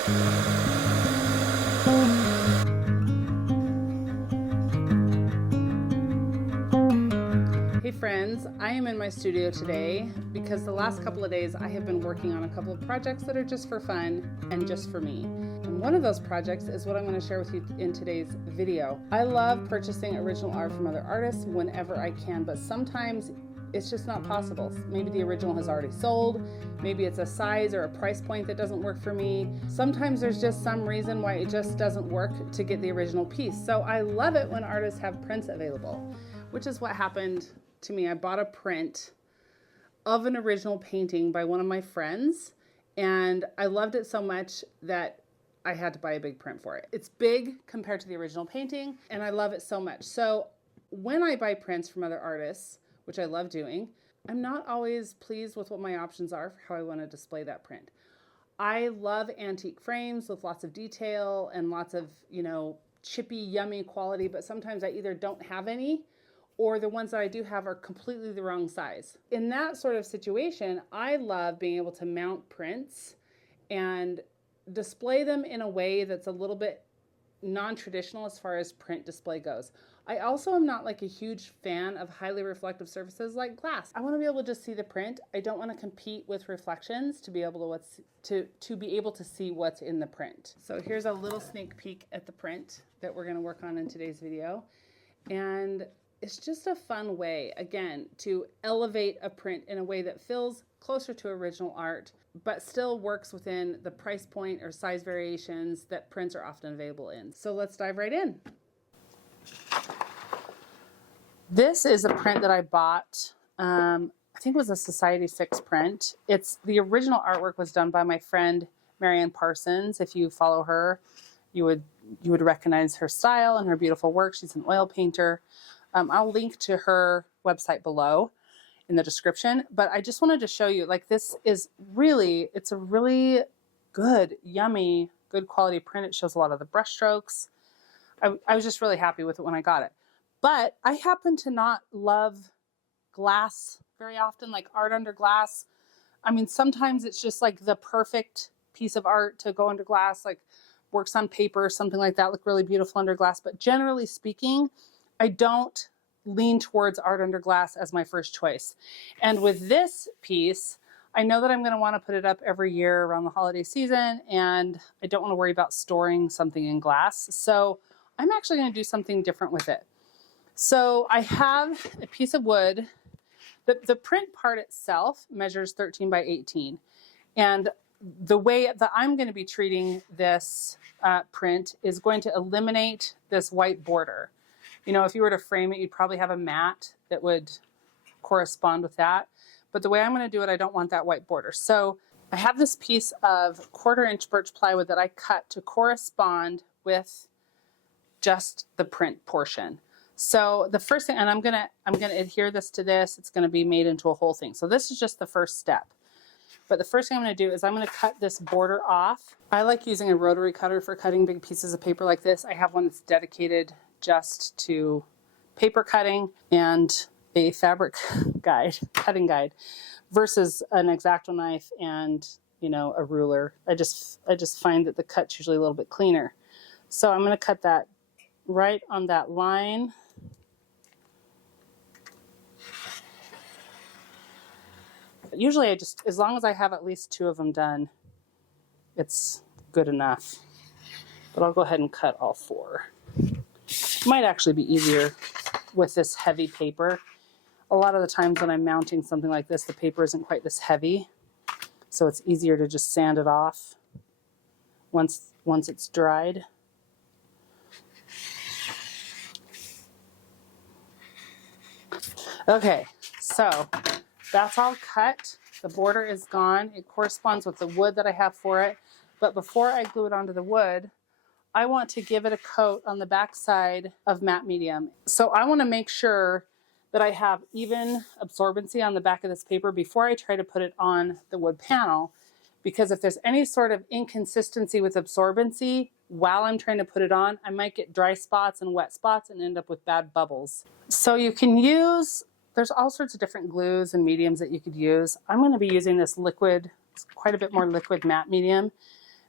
Hey friends, I am in my studio today because the last couple of days I have been working on a couple of projects that are just for fun and just for me. And one of those projects is what I'm going to share with you in today's video. I love purchasing original art from other artists whenever I can, but sometimes it's just not possible. Maybe the original has already sold, maybe it's a size or a price point that doesn't work for me. Sometimes there's just some reason why it just doesn't work to get the original piece. So I love it when artists have prints available, which is what happened to me. I bought a print of an original painting by one of my friends, and I loved it so much that I had to buy a big print for it. It's big compared to the original painting, and I love it so much. So when I buy prints from other artists, which I love doing, I'm not always pleased with what my options are for how I want to display that print. I love antique frames with lots of detail and lots of, chippy, yummy quality, but sometimes I either don't have any or the ones that I do have are completely the wrong size. In that sort of situation, I love being able to mount prints and display them in a way that's a little bit non-traditional as far as print display goes. I also am not like a huge fan of highly reflective surfaces like glass. I want to be able to just see the print. I don't want to compete with reflections to be able to be able to see what's in the print. So here's a little sneak peek at the print that we're going to work on in today's video. And it's just a fun way, again, to elevate a print in a way that feels closer to original art, but still works within the price point or size variations that prints are often available in. So let's dive right in. This is a print that I bought, I think it was a Society 6 print. The original artwork was done by my friend, Marianne Parsons. If you follow her, you would recognize her style and her beautiful work. She's an oil painter. I'll link to her website below in the description, but I just wanted to show you, it's a really good, yummy, good quality print. It shows a lot of the brush strokes. I was just really happy with it when I got it. But I happen to not love glass very often, like art under glass. I mean, sometimes it's just like the perfect piece of art to go under glass, like works on paper, something like that, look really beautiful under glass. But generally speaking, I don't lean towards art under glass as my first choice. And with this piece, I know that I'm going to want to put it up every year around the holiday season, and I don't want to worry about storing something in glass. So I'm actually going to do something different with it. So I have a piece of wood. The print part itself measures 13 by 18. And the way that I'm going to be treating this print is going to eliminate this white border. If you were to frame it, you'd probably have a mat that would correspond with that. But the way I'm going to do it, I don't want that white border. So I have this piece of 1/4-inch birch plywood that I cut to correspond with just the print portion. So the first thing, and I'm gonna adhere this to this, it's gonna be made into a whole thing. So this is just the first step. But the first thing I'm gonna do is I'm gonna cut this border off. I like using a rotary cutter for cutting big pieces of paper like this. I have one that's dedicated just to paper cutting and a fabric guide, cutting guide, versus an X-Acto knife and a ruler. I just find that the cut's usually a little bit cleaner. So I'm gonna cut that right on that line. Usually as long as I have at least 2 of them done, it's good enough. But I'll go ahead and cut all 4. Might actually be easier with this heavy paper. A lot of the times when I'm mounting something like this, the paper isn't quite this heavy. So it's easier to just sand it off once it's dried. Okay, so that's all cut. The border is gone. It corresponds with the wood that I have for it. But before I glue it onto the wood, I want to give it a coat on the back side of matte medium. So I want to make sure that I have even absorbency on the back of this paper before I try to put it on the wood panel, because if there's any sort of inconsistency with absorbency while I'm trying to put it on, I might get dry spots and wet spots and end up with bad bubbles. So you can use, there's all sorts of different glues and mediums that you could use. I'm going to be using this liquid, quite a bit more liquid matte medium.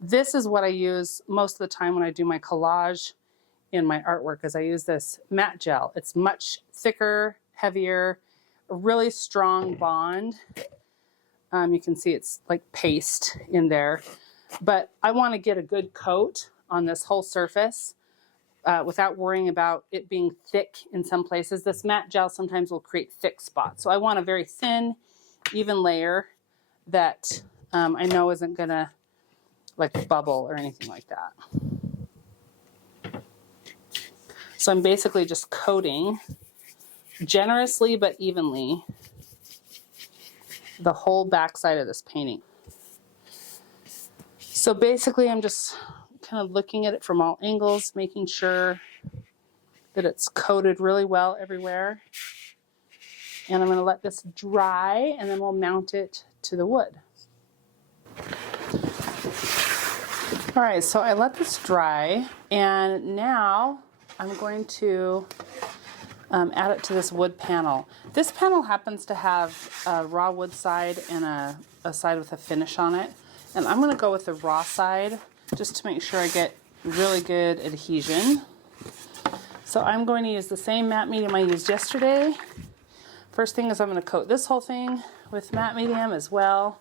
This is what I use most of the time when I do my collage in my artwork, is I use this matte gel. It's much thicker, heavier, a really strong bond. You can see it's like paste in there, but I want to get a good coat on this whole surface without worrying about it being thick in some places. This matte gel sometimes will create thick spots. So I want a very thin, even layer that I know isn't gonna like bubble or anything like that. So I'm basically just coating generously but evenly the whole back side of this painting. So basically I'm just kind of looking at it from all angles, making sure that it's coated really well everywhere. And I'm going to let this dry, and then we'll mount it to the wood. All right, so I let this dry, and now I'm going to add it to this wood panel. This panel happens to have a raw wood side and a side with a finish on it. And I'm going to go with the raw side just to make sure I get really good adhesion. So I'm going to use the same matte medium I used yesterday. First thing is I'm going to coat this whole thing with matte medium as well.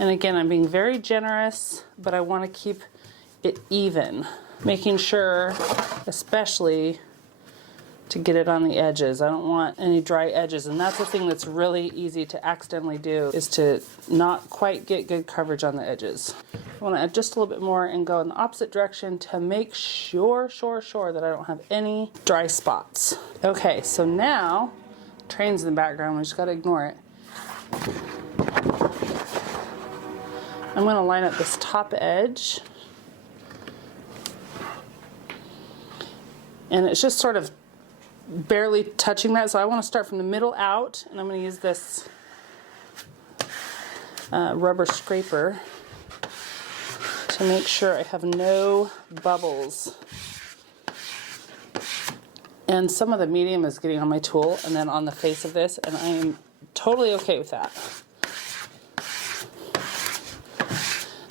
And again, I'm being very generous, but I want to keep it even, making sure, especially to get it on the edges. I don't want any dry edges, and that's the thing that's really easy to accidentally do, is to not quite get good coverage on the edges. I want to add just a little bit more and go in the opposite direction to make sure that I don't have any dry spots. Okay, so now, train's in the background, we just got to ignore it. I'm going to line up this top edge, and it's just sort of barely touching that, so I want to start from the middle out, and I'm going to use this rubber scraper to make sure I have no bubbles. And some of the medium is getting on my tool and then on the face of this, and I am totally okay with that.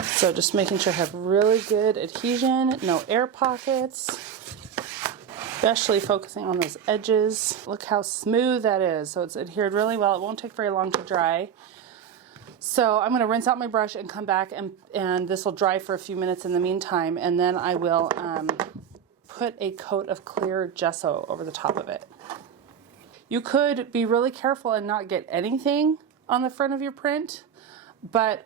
So just making sure I have really good adhesion, no air pockets. Especially focusing on those edges. Look how smooth that is. So it's adhered really well. It won't take very long to dry. So I'm going to rinse out my brush and come back, and this will dry for a few minutes in the meantime, and then I will put a coat of clear gesso over the top of it. You could be really careful and not get anything on the front of your print, but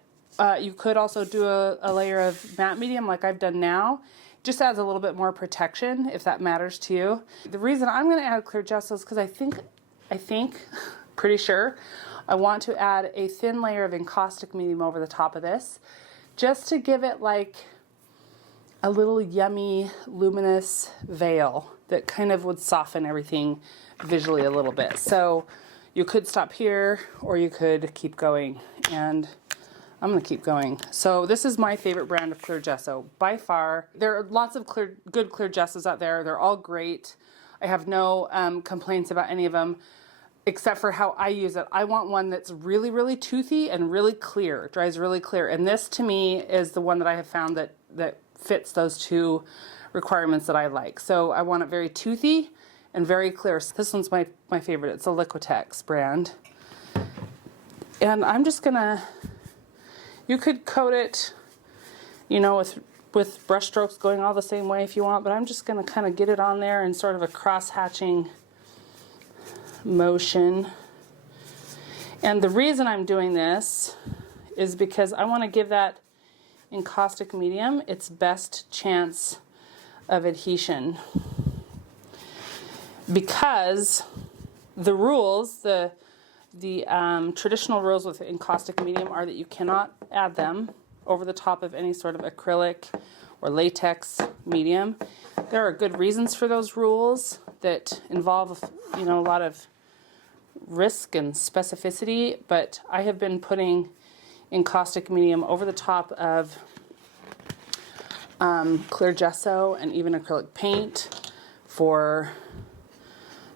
you could also do a layer of matte medium like I've done now. Just adds a little bit more protection if that matters to you. The reason I'm going to add clear gesso is because I think, pretty sure, I want to add a thin layer of encaustic medium over the top of this, just to give it like a little yummy, luminous veil that kind of would soften everything visually a little bit. So you could stop here, or you could keep going, and I'm going to keep going. So this is my favorite brand of clear gesso by far. There are lots of good clear gessos out there. They're all great. I have no complaints about any of them, except for how I use it. I want one that's really, really toothy and really clear. It dries really clear. And this to me is the one that I have found that fits those two requirements that I like. So I want it very toothy and very clear. So this one's my favorite. It's a Liquitex brand. And I'm just gonna, you could coat it, you know, with brush strokes going all the same way if you want, but I'm just going to kind of get it on there in sort of a cross-hatching motion. And the reason I'm doing this is because I want to give that encaustic medium its best chance of adhesion. Because the rules, the traditional rules with encaustic medium are that you cannot add them over the top of any sort of acrylic or latex medium. There are good reasons for those rules that involve, you know, a lot of risk and specificity, but I have been putting encaustic medium over the top of clear gesso and even acrylic paint for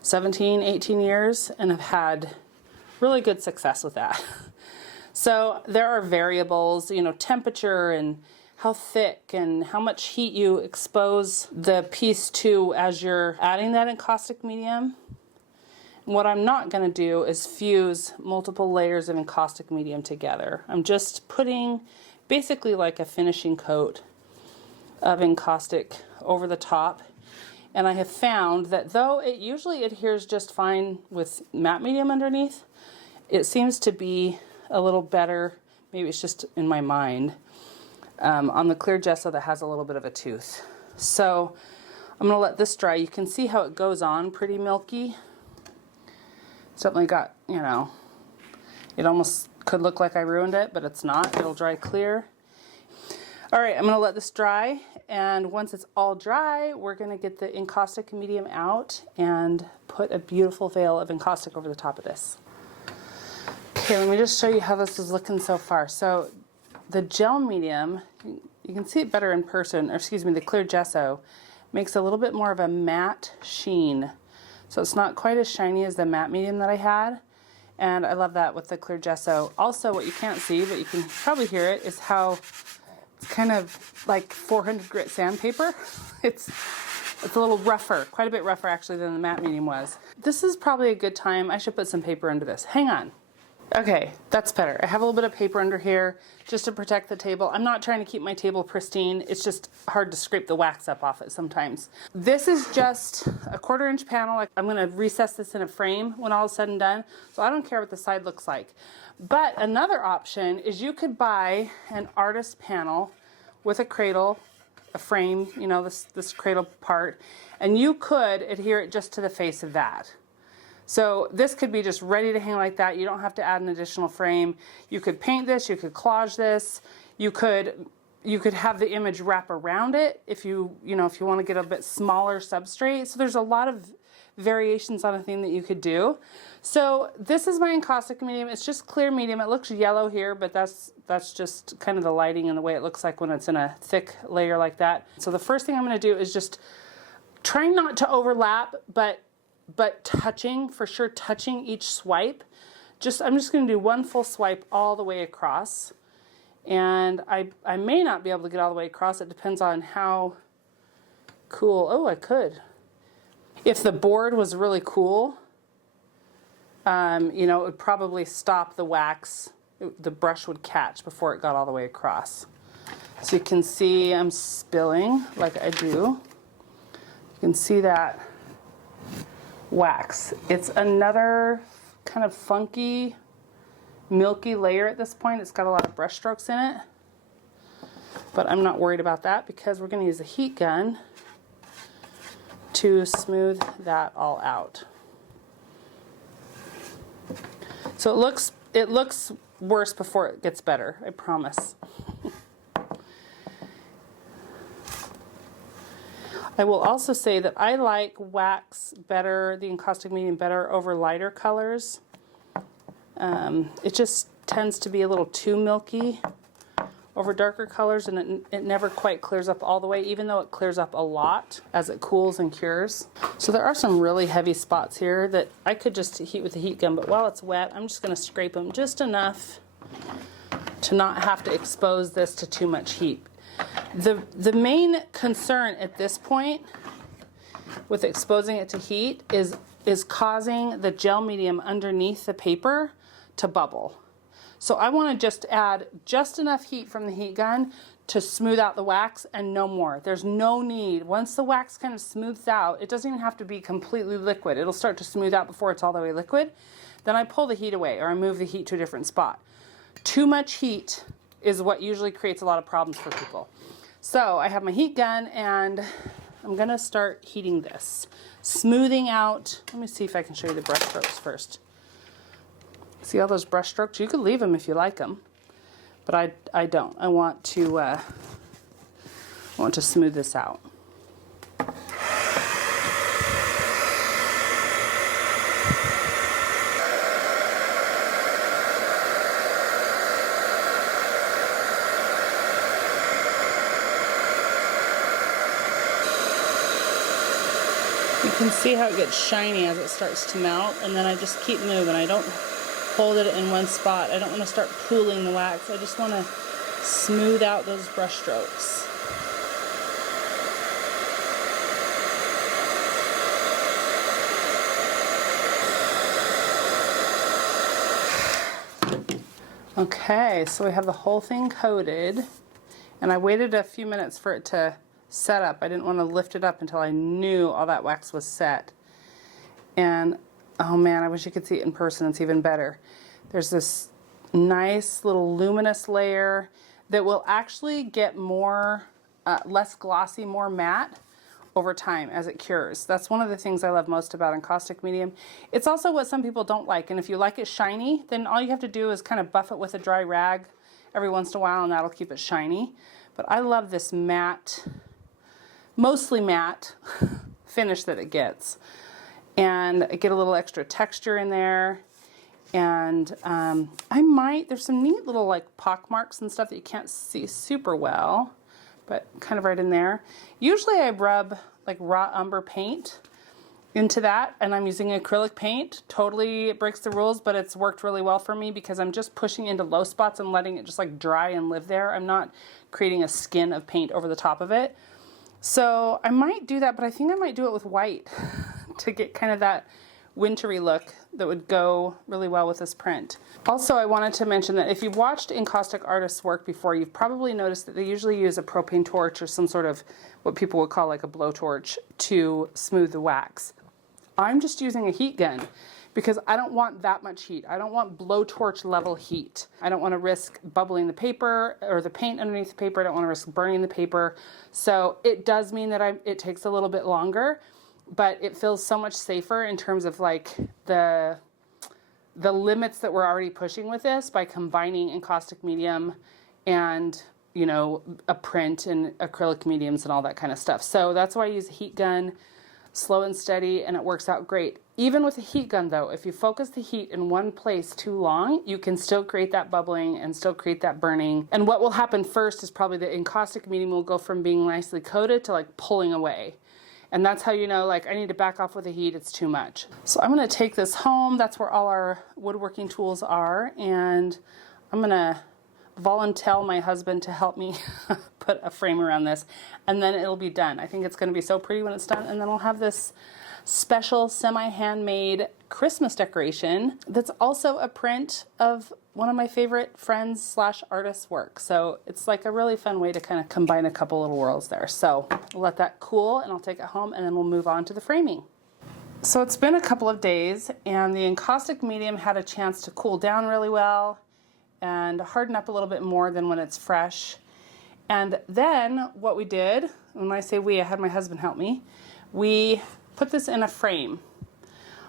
17, 18 years and have had really good success with that. So there are variables, you know, temperature and how thick and how much heat you expose the piece to as you're adding that encaustic medium. And what I'm not going to do is fuse multiple layers of encaustic medium together. I'm just putting basically like a finishing coat of encaustic over the top. And I have found that though it usually adheres just fine with matte medium underneath, it seems to be a little better, maybe it's just in my mind, on the clear gesso that has a little bit of a tooth. So I'm going to let this dry. You can see how it goes on pretty milky. It's definitely got, you know, it almost could look like I ruined it, but it's not. It'll dry clear. All right, I'm going to let this dry, and once it's all dry, we're going to get the encaustic medium out and put a beautiful veil of encaustic over the top of this. Okay, let me just show you how this is looking so far. So the gel medium, you can see it better in person, or excuse me, the clear gesso makes a little bit more of a matte sheen. So it's not quite as shiny as the matte medium that I had. And I love that with the clear gesso. Also, what you can't see, but you can probably hear it, is how it's kind of like 400 grit sandpaper. It's a little rougher, quite a bit rougher actually than the matte medium was. This is probably a good time. I should put some paper under this. Hang on. Okay, that's better. I have a little bit of paper under here just to protect the table. I'm not trying to keep my table pristine. It's just hard to scrape the wax up off it sometimes. This is just a 1/4 inch panel. I'm going to recess this in a frame when all is said and done. So I don't care what the side looks like. But another option is you could buy an artist panel with a cradle, a frame, you know, this cradle part, and you could adhere it just to the face of that. So this could be just ready to hang like that. You don't have to add an additional frame. You could paint this, you could collage this, you could have the image wrap around it if you want to get a bit smaller substrate. So there's a lot of variations on a thing that you could do. So this is my encaustic medium. It's just clear medium. It looks yellow here, but that's just kind of the lighting and the way it looks like when it's in a thick layer like that. So the first thing I'm going to do is just trying not to overlap, but touching, for sure touching each swipe. I'm just going to do one full swipe all the way across. And I may not be able to get all the way across. It depends on how cool. Oh, I could. If the board was really cool, you know, it would probably stop the wax. The brush would catch before it got all the way across. So you can see I'm spilling like I do. You can see that wax. It's another kind of funky, milky layer at this point. It's got a lot of brush strokes in it. But I'm not worried about that because we're going to use a heat gun to smooth that all out. So it looks worse before it gets better, I promise. I will also say that I like wax better, the encaustic medium better over lighter colors. It just tends to be a little too milky over darker colors, and it never quite clears up all the way, even though it clears up a lot as it cools and cures. So there are some really heavy spots here that I could just heat with the heat gun, but while it's wet, I'm just going to scrape them just enough to not have to expose this to too much heat. The main concern at this point with exposing it to heat is causing the gel medium underneath the paper to bubble. So I want to just add just enough heat from the heat gun to smooth out the wax and no more. There's no need. Once the wax kind of smooths out, it doesn't even have to be completely liquid. It'll start to smooth out before it's all the way liquid. Then I pull the heat away or I move the heat to a different spot. Too much heat is what usually creates a lot of problems for people. So I have my heat gun and I'm going to start heating this. Smoothing out. Let me see if I can show you the brush strokes first. See all those brush strokes? You could leave them if you like them, but I don't. I want to smooth this out. You can see how it gets shiny as it starts to melt, and then I just keep moving. I don't hold it in one spot. I don't want to start pooling the wax. I just want to smooth out those brush strokes. Okay, so we have the whole thing coated, and I waited a few minutes for it to set up. I didn't want to lift it up until I knew all that wax was set. And oh man, I wish you could see it in person. It's even better. There's this nice little luminous layer that will actually get more, less glossy, more matte over time as it cures. That's one of the things I love most about encaustic medium. It's also what some people don't like, and if you like it shiny, then all you have to do is kind of buff it with a dry rag every once in a while, and that'll keep it shiny. But I love this matte, mostly matte finish that it gets. And I get a little extra texture in there. And there's some neat little like pock marks and stuff that you can't see super well, but kind of right in there. Usually I rub like raw umber paint into that, and I'm using acrylic paint. Totally breaks the rules, but it's worked really well for me because I'm just pushing into low spots and letting it just like dry and live there. I'm not creating a skin of paint over the top of it. So I might do that, but I think I might do it with white to get kind of that wintry look that would go really well with this print. Also, I wanted to mention that if you've watched encaustic artists work before, you've probably noticed that they usually use a propane torch or some sort of what people would call like a blowtorch to smooth the wax. I'm just using a heat gun because I don't want that much heat. I don't want blowtorch level heat. I don't want to risk bubbling the paper or the paint underneath the paper. I don't want to risk burning the paper. So it does mean that it takes a little bit longer, but it feels so much safer in terms of like the limits that we're already pushing with this by combining encaustic medium and, you know, a print and acrylic mediums and all that kind of stuff. So that's why I use a heat gun, slow and steady, and it works out great. Even with a heat gun though, if you focus the heat in one place too long, you can still create that bubbling and still create that burning. And what will happen first is probably the encaustic medium will go from being nicely coated to like pulling away. And that's how you know, like, I need to back off with the heat, it's too much. So I'm gonna take this home. That's where all our woodworking tools are. And I'm gonna volunteer my husband to help me put a frame around this. And then it'll be done. I think it's gonna be so pretty when it's done. And then I'll have this special semi-handmade Christmas decoration that's also a print of one of my favorite friends / artists' work. So it's like a really fun way to kind of combine a couple little worlds there. So we'll let that cool and I'll take it home and then we'll move on to the framing. So it's been a couple of days and the encaustic medium had a chance to cool down really well and harden up a little bit more than when it's fresh. And then what we did, when I say we, I had my husband help me, we put this in a frame.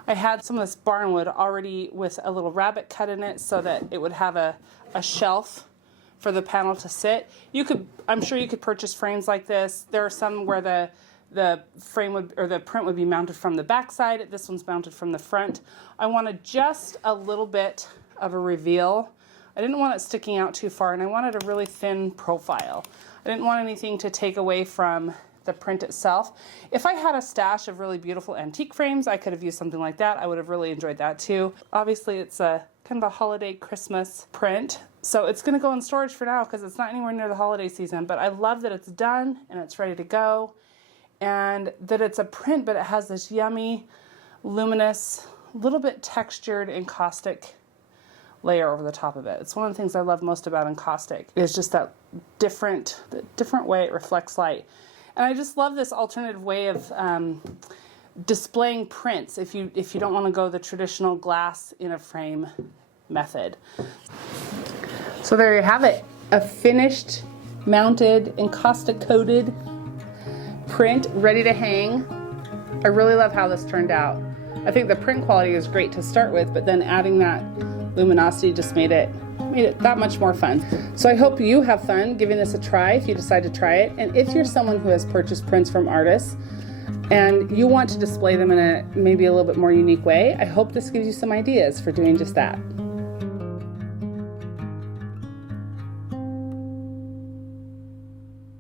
I had some of this barnwood already with a little rabbet cut in it so that it would have a shelf for the panel to sit. I'm sure you could purchase frames like this. There are some where the frame would, or the print would be mounted from the back side. This one's mounted from the front. I wanted just a little bit of a reveal. I didn't want it sticking out too far, and I wanted a really thin profile. I didn't want anything to take away from the print itself. If I had a stash of really beautiful antique frames, I could have used something like that. I would have really enjoyed that too. Obviously, it's a kind of a holiday Christmas print, so it's going to go in storage for now because it's not anywhere near the holiday season, but I love that it's done and it's ready to go, and that it's a print, but it has this yummy, luminous, little bit textured encaustic layer over the top of it. It's one of the things I love most about encaustic, is just that different way it reflects light. And I just love this alternative way of displaying prints if you don't want to go the traditional glass in a frame method. So there you have it, a finished, mounted, encaustic coated print ready to hang. I really love how this turned out. I think the print quality is great to start with, but then adding that luminosity just made it that much more fun. So I hope you have fun giving this a try if you decide to try it. And if you're someone who has purchased prints from artists and you want to display them in maybe a little bit more unique way, I hope this gives you some ideas for doing just that.